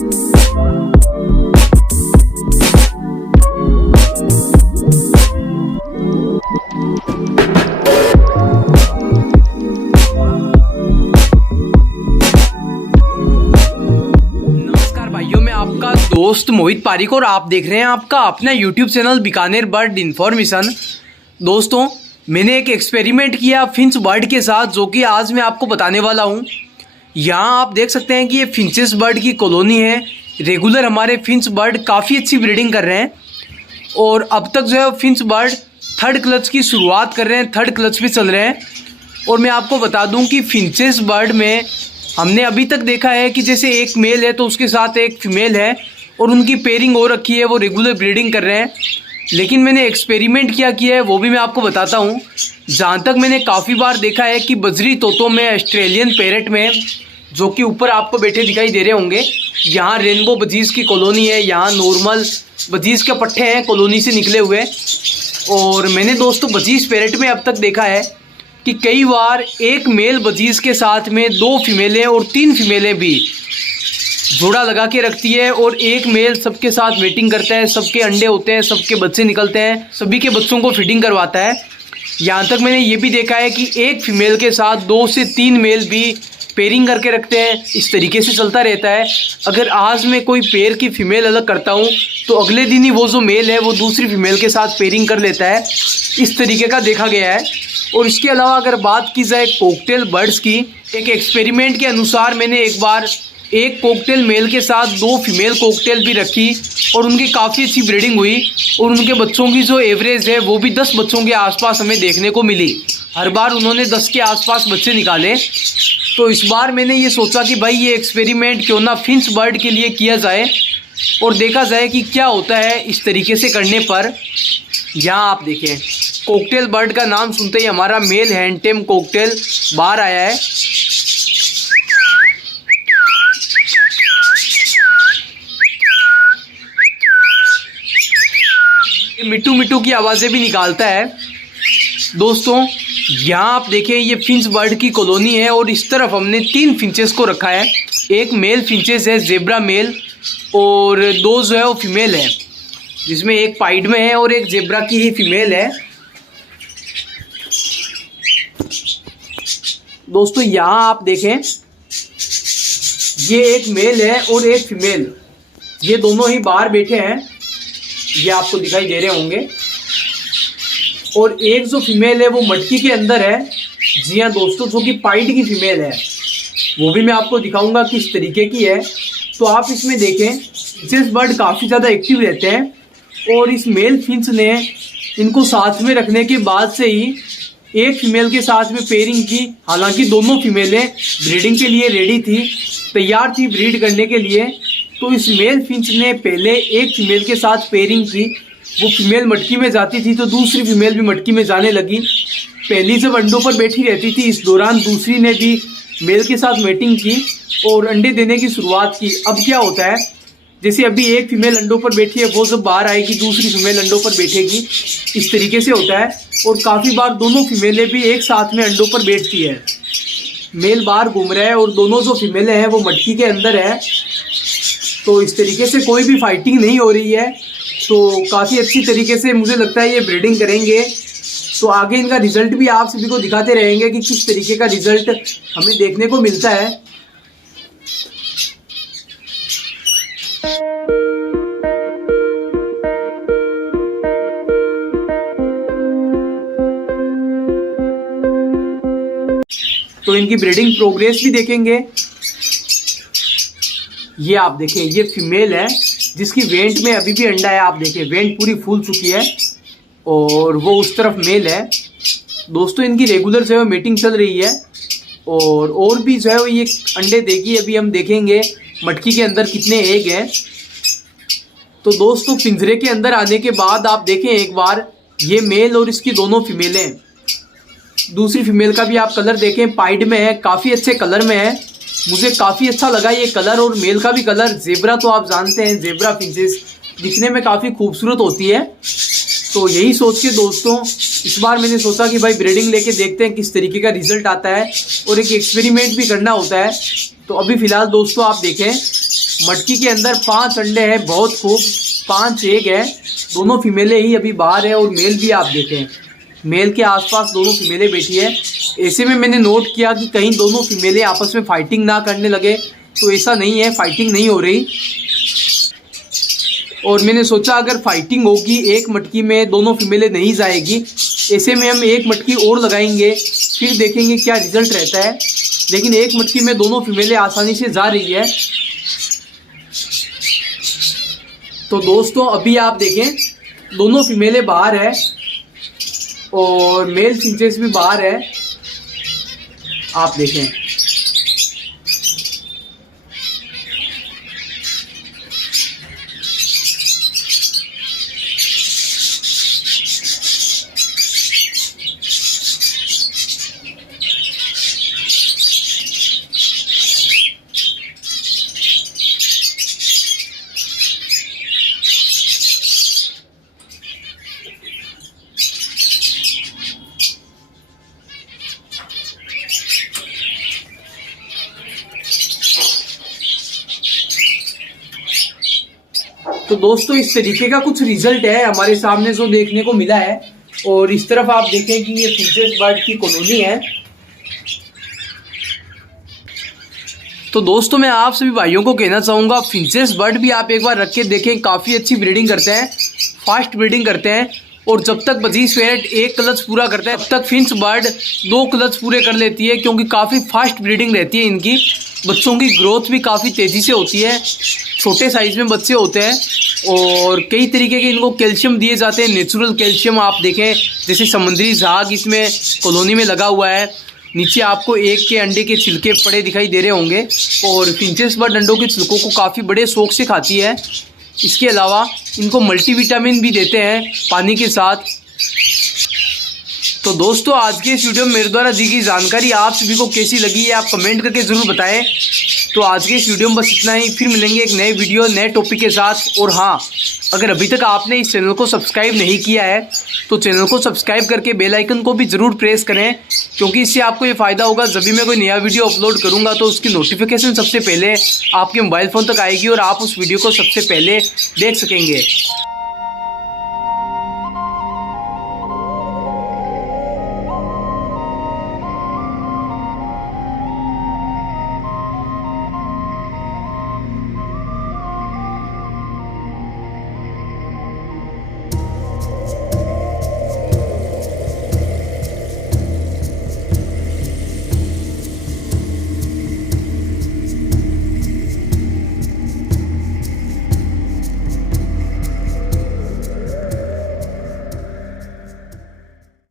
दोस्त मोहित पारिक और आप देख रहे हैं आपका अपना YouTube channel Bikaner bird information. दोस्तों, मैंने एक एक्सपेरिमेंट किया फिंच बर्ड के साथ, जो कि आज मैं आपको बताने वाला हूं। यहाँ आप देख सकते हैं कि ये फिंचेस बर्ड की कॉलोनी है। रेगुलर हमारे फिंच बर्ड काफ़ी अच्छी ब्रीडिंग कर रहे हैं और अब तक जो है फिंच बर्ड थर्ड क्लच की शुरुआत कर रहे हैं, थर्ड क्लच पे चल रहे हैं। और मैं आपको बता दूँ कि फिंचेस बर्ड में हमने अभी तक देखा है कि जैसे एक मेल है तो उसके साथ एक फीमेल है और उनकी पेयरिंग हो रखी है, वो रेगुलर ब्रीडिंग कर रहे हैं। लेकिन मैंने एक्सपेरिमेंट क्या किया है वो भी मैं आपको बताता हूँ। जहाँ तक मैंने काफ़ी बार देखा है कि बजरी तोतों में, ऑस्ट्रेलियन पैरेट में, जो कि ऊपर आपको बैठे दिखाई दे रहे होंगे, यहाँ रेनबो बजीज़ की कॉलोनी है, यहाँ नॉर्मल बजीज़ के पट्टे हैं कॉलोनी से निकले हुए। और मैंने दोस्तों बजीज़ पैरेट में अब तक देखा है कि कई बार एक मेल बजीज़ के साथ में 2 फीमेलें और 3 फीमेलें भी जोड़ा लगा के रखती है और एक मेल सबके साथ मीटिंग करता है, सबके अंडे होते हैं, सबके बच्चे निकलते हैं, सभी के बच्चों को फीडिंग करवाता है। यहाँ तक मैंने ये भी देखा है कि एक फीमेल के साथ 2 से 3 मेल भी पेयरिंग करके रखते हैं। इस तरीके से चलता रहता है। अगर आज मैं कोई पेयर की फ़ीमेल अलग करता हूँ तो अगले दिन ही वो जो मेल है वो दूसरी फीमेल के साथ पेयरिंग कर लेता है। इस तरीके का देखा गया है। और इसके अलावा अगर बात की जाए कॉकटेल बर्ड्स की, एक एक्सपेरिमेंट के अनुसार मैंने एक बार एक कॉकटेल मेल के साथ 2 फीमेल कॉकटेल भी रखी और उनकी काफ़ी अच्छी ब्रीडिंग हुई और उनके बच्चों की जो एवरेज है वो भी 10 बच्चों के आसपास हमें देखने को मिली। हर बार उन्होंने 10 के आसपास बच्चे निकाले। तो इस बार मैंने ये सोचा कि भाई ये एक्सपेरिमेंट क्यों ना फिंच बर्ड के लिए किया जाए और देखा जाए कि क्या होता है इस तरीके से करने पर। यहाँ आप देखें, कॉकटेल बर्ड का नाम सुनते ही हमारा मेल हैंडटेम कॉकटेल बाहर आया है। मिट्टू मिट्टू की आवाज़ें भी निकालता है। दोस्तों, यहाँ आप देखें ये फिंच बर्ड की कॉलोनी है और इस तरफ हमने 3 फिंचेस को रखा है। एक मेल फिंचेस है, जेब्रा मेल, और 2 जो है वो फीमेल है, जिसमें एक पाइड में है और एक जेब्रा की ही फीमेल है। दोस्तों, यहाँ आप देखें ये एक मेल है और एक फीमेल, ये दोनों ही बाहर बैठे हैं, ये आपको दिखाई दे रहे होंगे। और एक जो फीमेल है वो मटकी के अंदर है। जी हाँ दोस्तों, जो कि पाइड की फीमेल है, वो भी मैं आपको दिखाऊंगा किस तरीके की है। तो आप इसमें देखें, फिंचेस बर्ड काफ़ी ज़्यादा एक्टिव रहते हैं और इस मेल फिंच ने इनको साथ में रखने के बाद से ही एक फीमेल के साथ में पेयरिंग की। हालांकि दोनों फीमेलें ब्रीडिंग के लिए रेडी थी, तैयार थी ब्रीड करने के लिए। तो इस मेल फिंच ने पहले एक फीमेल के साथ पेयरिंग की। वो फीमेल मटकी में जाती थी तो दूसरी फीमेल भी मटकी में जाने लगी। पहली जब अंडों पर बैठी रहती थी, इस दौरान दूसरी ने भी मेल के साथ मेटिंग की और अंडे देने की शुरुआत की। अब क्या होता है, जैसे अभी एक फीमेल अंडों पर बैठी है, वो जब बाहर आएगी दूसरी फीमेल अंडों पर बैठेगी। इस तरीके से होता है और काफ़ी बार दोनों फीमेलें भी एक साथ में अंडों पर बैठती है। मेल बाहर घूम रहा है और दोनों जो फीमेलें हैं वो मटकी के अंदर है। तो इस तरीके से कोई भी फाइटिंग नहीं हो रही है। तो काफ़ी अच्छी तरीके से मुझे लगता है ये ब्रीडिंग करेंगे। तो आगे इनका रिज़ल्ट भी आप सभी को दिखाते रहेंगे कि किस तरीके का रिज़ल्ट हमें देखने को मिलता है। तो इनकी ब्रीडिंग प्रोग्रेस भी देखेंगे। ये आप देखें, ये फीमेल है जिसकी वेंट में अभी भी अंडा है। आप देखें, वेंट पूरी फूल चुकी है और वो उस तरफ मेल है। दोस्तों, इनकी रेगुलर जो है मीटिंग चल रही है और भी जो है वो ये अंडे देगी। अभी हम देखेंगे मटकी के अंदर कितने एग हैं। तो दोस्तों, पिंजरे के अंदर आने के बाद आप देखें एक बार, ये मेल और इसकी दोनों फीमेलें, दूसरी फीमेल का भी आप कलर देखें, पाइड में है, काफ़ी अच्छे कलर में है। मुझे काफ़ी अच्छा लगा ये कलर और मेल का भी कलर। जेब्रा तो आप जानते हैं, जेब्रा फिंचेस दिखने में काफ़ी खूबसूरत होती है। तो यही सोच के दोस्तों इस बार मैंने सोचा कि भाई ब्रीडिंग लेके देखते हैं किस तरीके का रिजल्ट आता है और एक एक्सपेरिमेंट भी करना होता है। तो अभी फ़िलहाल दोस्तों आप देखें, मटकी के अंदर 5 अंडे हैं, बहुत खूब। 5 एग है, दोनों फीमेलें ही अभी बाहर है और मेल भी आप देखें, मेल के आसपास दोनों फीमेलें बैठी है। ऐसे में मैंने नोट किया कि कहीं दोनों फीमेलें आपस में फाइटिंग ना करने लगे, तो ऐसा नहीं है, फाइटिंग नहीं हो रही। और मैंने सोचा अगर फाइटिंग होगी एक मटकी में दोनों फीमेलें नहीं जाएगी, ऐसे में हम एक मटकी और लगाएंगे, फिर देखेंगे क्या रिजल्ट रहता है। लेकिन एक मटकी में दोनों फीमेलें आसानी से जा रही है। तो दोस्तों अभी आप देखें, दोनों फीमेलें बाहर है और मेल फिंचेस भी बाहर है, आप देखें। तो दोस्तों इस तरीके का कुछ रिजल्ट है हमारे सामने जो देखने को मिला है। और इस तरफ आप देखें कि ये फिंचेस बर्ड की कॉलोनी है। तो दोस्तों मैं आप सभी भाइयों को कहना चाहूँगा, फिंचेस बर्ड भी आप एक बार रख के देखें, काफ़ी अच्छी ब्रीडिंग करते हैं, फास्ट ब्रीडिंग करते हैं। और जब तक 25 पैरेट एक क्लच पूरा करता है तब तक फिंच बर्ड 2 क्लच पूरे कर लेती है, क्योंकि काफ़ी फास्ट ब्रीडिंग रहती है इनकी। बच्चों की ग्रोथ भी काफ़ी तेज़ी से होती है, छोटे साइज़ में बच्चे होते हैं। और कई तरीके के इनको कैल्शियम दिए जाते हैं, नेचुरल कैल्शियम। आप देखें जैसे समुद्री झाग इसमें कॉलोनी में लगा हुआ है। नीचे आपको एक के अंडे के छिलके पड़े दिखाई दे रहे होंगे। और फिंचेस बर्ड अंडों के छिलकों को काफ़ी बड़े शौक से खाती है। इसके अलावा इनको मल्टीविटामिन भी देते हैं पानी के साथ। तो दोस्तों आज के इस वीडियो में मेरे द्वारा दी गई जानकारी आप सभी को कैसी लगी है, आप कमेंट करके ज़रूर बताएं। तो आज के इस वीडियो में बस इतना ही, फिर मिलेंगे एक नए वीडियो नए टॉपिक के साथ। और हाँ, अगर अभी तक आपने इस चैनल को सब्सक्राइब नहीं किया है तो चैनल को सब्सक्राइब करके बेल आइकन को भी ज़रूर प्रेस करें, क्योंकि इससे आपको ये फ़ायदा होगा, जब भी मैं कोई नया वीडियो अपलोड करूँगा तो उसकी नोटिफिकेशन सबसे पहले आपके मोबाइल फ़ोन तक आएगी और आप उस वीडियो को सबसे पहले देख सकेंगे।